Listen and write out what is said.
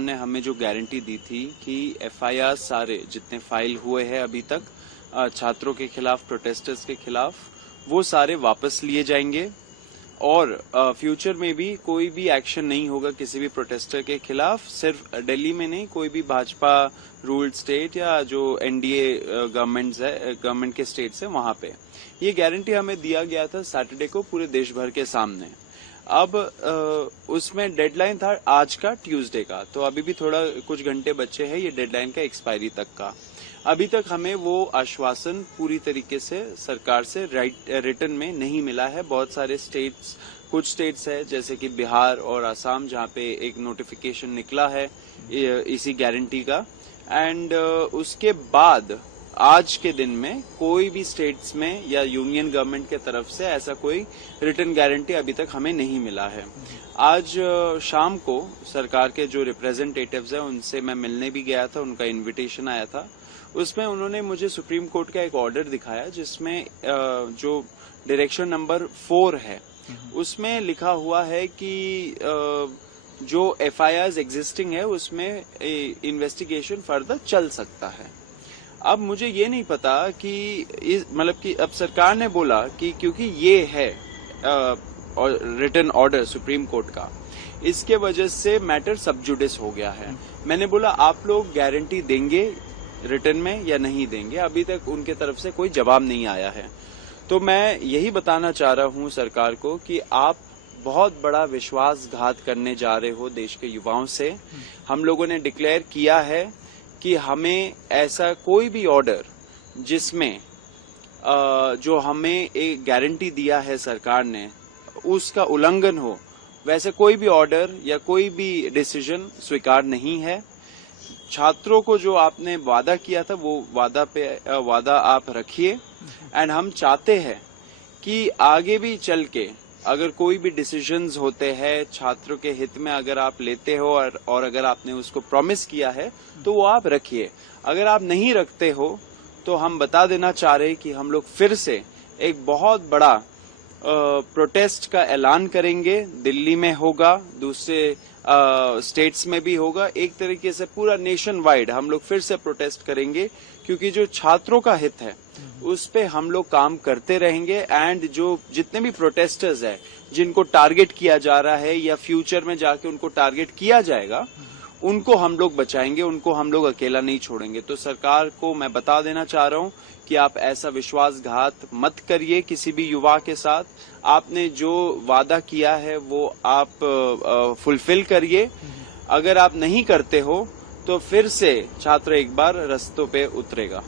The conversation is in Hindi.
ने हमें जो गारंटी दी थी कि एफआईआर सारे जितने फाइल हुए हैं अभी तक छात्रों के खिलाफ, प्रोटेस्टर्स के खिलाफ, वो सारे वापस लिए जाएंगे और फ्यूचर में भी कोई भी एक्शन नहीं होगा किसी भी प्रोटेस्टर के खिलाफ। सिर्फ दिल्ली में नहीं, कोई भी भाजपा रूल्ड स्टेट या जो एनडीए गवर्नमेंट के स्टेट्स है वहां पे ये गारंटी हमें दिया गया था सैटरडे को पूरे देश भर के सामने। अब उसमें डेडलाइन था आज का, ट्यूसडे का, तो अभी भी थोड़ा कुछ घंटे बचे हैं ये डेडलाइन का एक्सपायरी तक का। अभी तक हमें वो आश्वासन पूरी तरीके से सरकार से रिटर्न में नहीं मिला है। बहुत सारे स्टेट्स, कुछ स्टेट्स है जैसे कि बिहार और असम जहां पे एक नोटिफिकेशन निकला है इसी गारंटी का, एंड उसके बाद आज के दिन में कोई भी स्टेट्स में या यूनियन गवर्नमेंट के तरफ से ऐसा कोई रिटर्न गारंटी अभी तक हमें नहीं मिला है। आज शाम को सरकार के जो रिप्रेजेंटेटिव्स हैं उनसे मैं मिलने भी गया था, उनका इनविटेशन आया था। उसमें उन्होंने मुझे सुप्रीम कोर्ट का एक ऑर्डर दिखाया जिसमें जो डायरेक्शन नंबर 4 है उसमें लिखा हुआ है कि जो एफआईआर एग्जिस्टिंग है उसमें इन्वेस्टिगेशन फर्दर चल सकता है। अब मुझे ये नहीं पता कि मतलब कि अब सरकार ने बोला कि क्योंकि ये है रिटन ऑर्डर सुप्रीम कोर्ट का, इसके वजह से मैटर सब जुडिस हो गया है। मैंने बोला आप लोग गारंटी देंगे रिटर्न में या नहीं देंगे? अभी तक उनके तरफ से कोई जवाब नहीं आया है। तो मैं यही बताना चाह रहा हूं सरकार को कि आप बहुत बड़ा विश्वासघात करने जा रहे हो देश के युवाओं से। हम लोगों ने डिक्लेयर किया है कि हमें ऐसा कोई भी ऑर्डर जिसमें जो हमें एक गारंटी दिया है सरकार ने उसका उल्लंघन हो, वैसे कोई भी ऑर्डर या कोई भी डिसीजन स्वीकार नहीं है। छात्रों को जो आपने वादा किया था वो वादा आप रखिए, एंड हम चाहते हैं कि आगे भी चल के अगर कोई भी डिसीजंस होते हैं छात्रों के हित में अगर आप लेते हो और अगर आपने उसको प्रॉमिस किया है तो वो आप रखिए। अगर आप नहीं रखते हो तो हम बता देना चाह रहे हैं कि हम लोग फिर से एक बहुत बड़ा प्रोटेस्ट का ऐलान करेंगे। दिल्ली में होगा, दूसरे स्टेट्स में भी होगा, एक तरीके से पूरा नेशन वाइड हम लोग फिर से प्रोटेस्ट करेंगे, क्योंकि जो छात्रों का हित है उस पे हम लोग काम करते रहेंगे। एंड जो जितने भी प्रोटेस्टर्स हैं जिनको टारगेट किया जा रहा है या फ्यूचर में जाके उनको टारगेट किया जाएगा, उनको हम लोग बचाएंगे, उनको हम लोग अकेला नहीं छोड़ेंगे। तो सरकार को मैं बता देना चाह रहा हूं कि आप ऐसा विश्वासघात मत करिए किसी भी युवा के साथ। आपने जो वादा किया है वो आप फुलफिल करिए। अगर आप नहीं करते हो तो फिर से छात्र एक बार रास्तों पे उतरेगा।